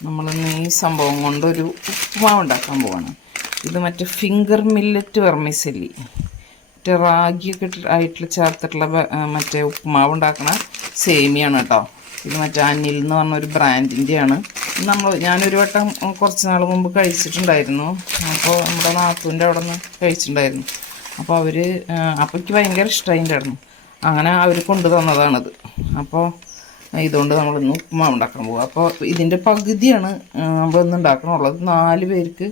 നമ്മളിന്ന് ഈ സംഭവം കൊണ്ടൊരു ഉപ്പുമാവ് ഉണ്ടാക്കാൻ പോവാണ്. ഇത് മറ്റേ ഫിംഗർ മില്ലറ്റ് വെർമിസെല്ലി മറ്റേ റാഗിയൊക്കെ ആയിട്ടുള്ള ചേർത്തിട്ടുള്ള മറ്റേ ഉപ്പുമാവ് ഉണ്ടാക്കണ സേമിയാണ് കേട്ടോ ഇത് മറ്റേ അനിൽ എന്ന് പറഞ്ഞ ഒരു ബ്രാൻഡിന്റെയാണ് നമ്മൾ ഞാനൊരു വട്ടം കുറച്ച് നാൾ മുമ്പ് കഴിച്ചിട്ടുണ്ടായിരുന്നു. അപ്പോൾ നമ്മുടെ നാത്തൂന്റെ അവിടെ നിന്ന് കഴിച്ചിട്ടുണ്ടായിരുന്നു അപ്പോൾ അവർ അപ്പോൾ എനിക്ക് ഭയങ്കര ഇഷ്ടമായിട്ടുണ്ടായിരുന്നു അങ്ങനെ അവർ കൊണ്ടു തന്നതാണിത് അപ്പോൾ ഇതുകൊണ്ട് നമ്മളിന്ന് ഉപ്പുമാവ് ഉണ്ടാക്കാൻ പോകും അപ്പോൾ ഇതിന്റെ പകുതിയാണ് നമ്മളിന്ന് ഉണ്ടാക്കണുള്ളത്. നാല് പേർക്ക്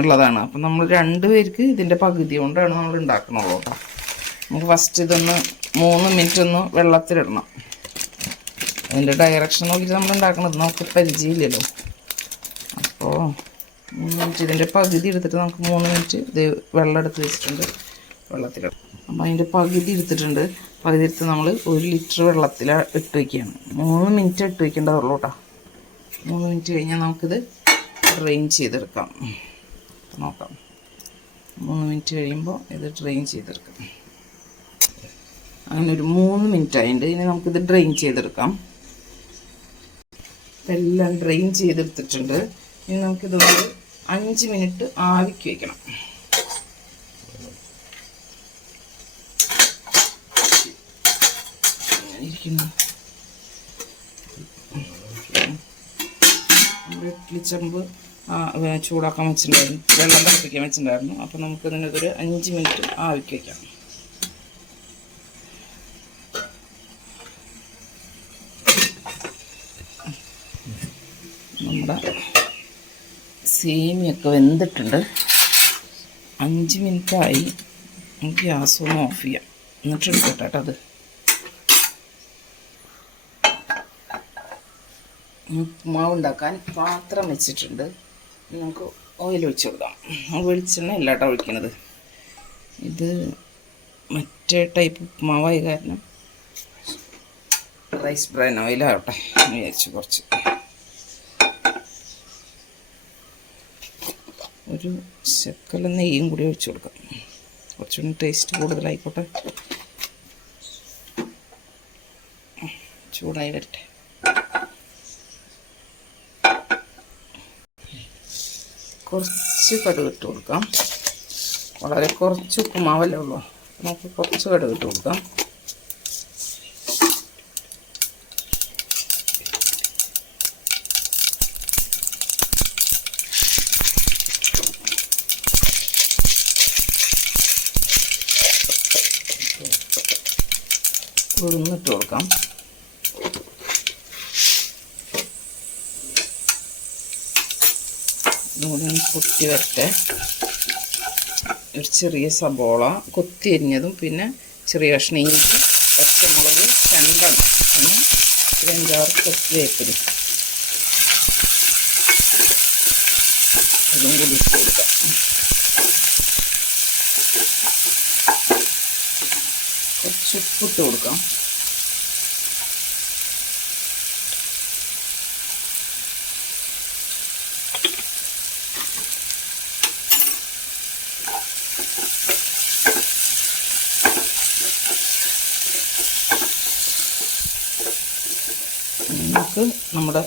ഉള്ളതാണ്. അപ്പം നമ്മൾ രണ്ട് പേർക്ക് ഇതിന്റെ പകുതി കൊണ്ടാണ് നമ്മൾ ഉണ്ടാക്കണുള്ളൂ കേട്ടോ. നമുക്ക് ഫസ്റ്റ് ഇതൊന്ന് മൂന്ന് മിനിറ്റ് ഒന്ന് വെള്ളത്തിലിടണം. അതിന്റെ ഡയറക്ഷൻ നോക്കിയിട്ട് നമ്മൾ ഉണ്ടാക്കണത് നമുക്ക് പരിചയമില്ലല്ലോ. അപ്പോൾ മൂന്ന് മിനിറ്റ് ഇതിന്റെ പകുതി എടുത്തിട്ട് നമുക്ക് മൂന്ന് മിനിറ്റ് ഇത് വെള്ളം എടുത്ത് വെച്ചിട്ടുണ്ട്. വെള്ളത്തിലിടണം. അപ്പം അതിന്റെ പകുതി എടുത്തിട്ടുണ്ട്. പകുതി എടുത്ത് നമ്മൾ ഒരു ലിറ്റർ വെള്ളത്തിൽ ഇട്ട് വയ്ക്കുകയാണ് മൂന്ന് മിനിറ്റ് ഇട്ട് വയ്ക്കേണ്ടതുള്ളൂ കേട്ടോ. മൂന്ന് മിനിറ്റ് കഴിഞ്ഞാൽ നമുക്കിത് ഡ്രെയിൻ ചെയ്തെടുക്കാം. നോക്കാം. മൂന്ന് മിനിറ്റ് കഴിയുമ്പോൾ ഇത് ഡ്രെയിൻ ചെയ്തെടുക്കാം. അങ്ങനെ ഒരു മൂന്ന് മിനിറ്റ് ആയിട്ട് ഇനി നമുക്കിത് ഡ്രെയിൻ ചെയ്തെടുക്കാം. ഇപ്പം എല്ലാം ഡ്രെയിൻ ചെയ്തെടുത്തിട്ടുണ്ട്. ഇനി നമുക്കിതൊരു അഞ്ച് മിനിറ്റ് ആവിക്ക് വയ്ക്കണം ഇങ്ങനെ ഇരിക്കുന്നു. നമ്മുടെ ഇഡ്ഡലി ചൂടാക്കാൻ വെച്ചിട്ടുണ്ടായിരുന്നു. വെള്ളം തിളപ്പിക്കാൻ വെച്ചിട്ടുണ്ടായിരുന്നു. അപ്പോൾ നമുക്ക് ഇതിനൊരു അഞ്ച് മിനിറ്റ് ആവിക്ക് വയ്ക്കാം നമ്മുടെ സേമിയൊക്കെ വെന്തിട്ടുണ്ട്. അഞ്ച് മിനിറ്റായി. നമുക്ക് ഗ്യാസ് ഒന്ന് ഓഫ് ചെയ്യാം. എന്നിട്ട് എടുക്കട്ടെ കേട്ടോ അത്. ഉപ്പുമാവ് ഉണ്ടാക്കാൻ പാത്രം വെച്ചിട്ടുണ്ട്. നമുക്ക് ഓയിൽ ഒഴിച്ച് കൊടുക്കാം. വെളിച്ചെണ്ണ അല്ല കേട്ടോ ഒഴിക്കണത്. ഇത് മറ്റേ ടൈപ്പ് ഉപ്പുമാവായ കാരണം റൈസ് ബ്രാൻ ഓയിലാവട്ടെ എന്ന് വിചാരിച്ചു കുറച്ച്. ഒരു ശക്കല നെയ്യും കൂടി ഒഴിച്ച് കൊടുക്കാം. കുറച്ചുകൂടി ടേസ്റ്റ് കൂടുതലായിക്കോട്ടെ. ചൂടായി വരട്ടെ. കുറച്ച് കടുക് ഇട്ട് കൊടുക്കാം. വളരെ കുറച്ച് ഉപ്പുമാവല്ലേ ഉള്ളൂ. നമുക്ക് കുറച്ച് കടുക് ഇട്ട് കൊടുക്കാം. ഉഴുന്നിട്ട് കൊടുക്കാം. ഇതുകൂടി കുത്തി വരട്ടെ. ഒരു ചെറിയ സബോള കൊത്തി അരിഞ്ഞതും പിന്നെ ചെറിയ കഷ്ണം ഇഞ്ചി പച്ചമുളക് രണ്ടെണ്ണം. പിന്നെ ഒരു അഞ്ചാറ് കൊത്തി വേപ്പിൽ. അതും കൂടി ഇട്ട് കൊടുക്കാം. കുറച്ച് ഉപ്പിട്ട് കൊടുക്കാം. നമുക്ക് നമ്മുടെ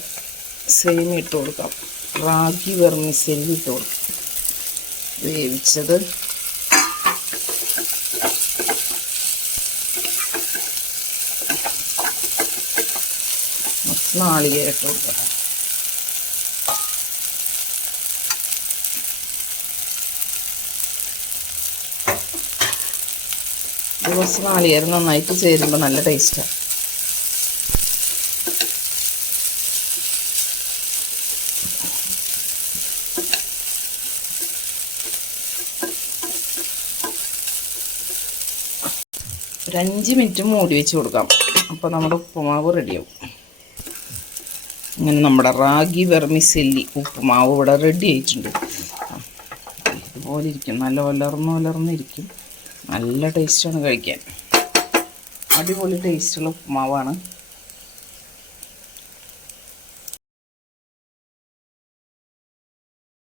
സേമി ഇട്ട് കൊടുക്കാം. റാഗി വെർമിസെല്ലി ഇട്ട് കൊടുക്കാം. വേവിച്ചത്. നാളികേരം ഇട്ട് കൊടുക്കാം. ദിവസം നാളികേരം നന്നായിട്ട് ചേരുമ്പോൾ നല്ല ടേസ്റ്റാണ് ഒരു അഞ്ച് മിനിറ്റ് മൂടി വെച്ച് കൊടുക്കാം. അപ്പോൾ നമ്മുടെ ഉപ്പുമാവ് റെഡിയാവും ഇങ്ങനെ നമ്മുടെ റാഗി വെർമിസെല്ലി ഉപ്പുമാവ് ഇവിടെ റെഡി ആയിട്ടുണ്ട്. ഇതുപോലെ ഇരിക്കും. നല്ല ഒലർന്ന് ഒലർന്നിരിക്കും നല്ല ടേസ്റ്റാണ് കഴിക്കാൻ. അടിപൊളി ടേസ്റ്റുള്ള ഉപ്പുമാവാണ്.